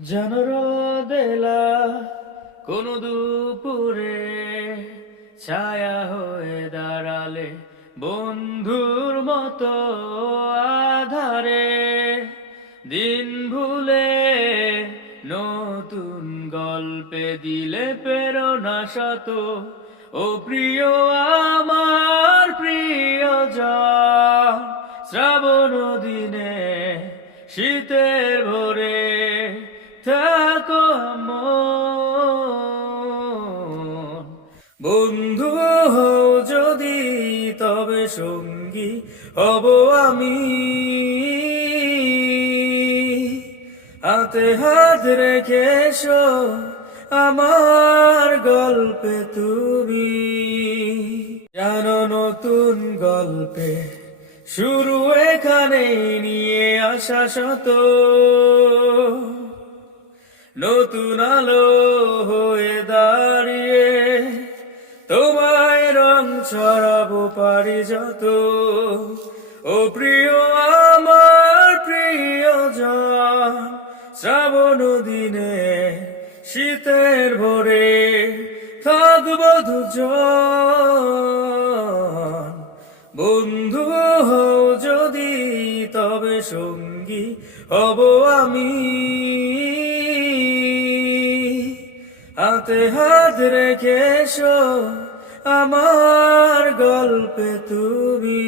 জনরদেলা কোন দুপুরে ছায়া হয়ে দাঁড়ালে বন্ধুর মতো আধারে দিন ভুলে নতুন গল্পে দিলে প্রেরণা শত ও প্রিয় আমার প্রিয়জন শ্রাবণ দিনে শীতের ভোরে থাকো মন বন্ধু হও যদি তবে সঙ্গী হব আমি হাতে হাত রেখে এসো আমার গল্পে তুমি জানো নতুন গল্পে শুরু এখানে নিয়ে আসা শত নতুন আলো হয়ে দাঁড়িয়ে তোমায় রং ছড়াবো পারি যত ও প্রিয় আমার প্রিয়জন শ্রাবণ দিনে শীতের ভোরে থাকবো দুজন বন্ধু হও যদি তবে সঙ্গী হব আমি হাতে হাত রেখে এসো আমার গল্পে তুমি।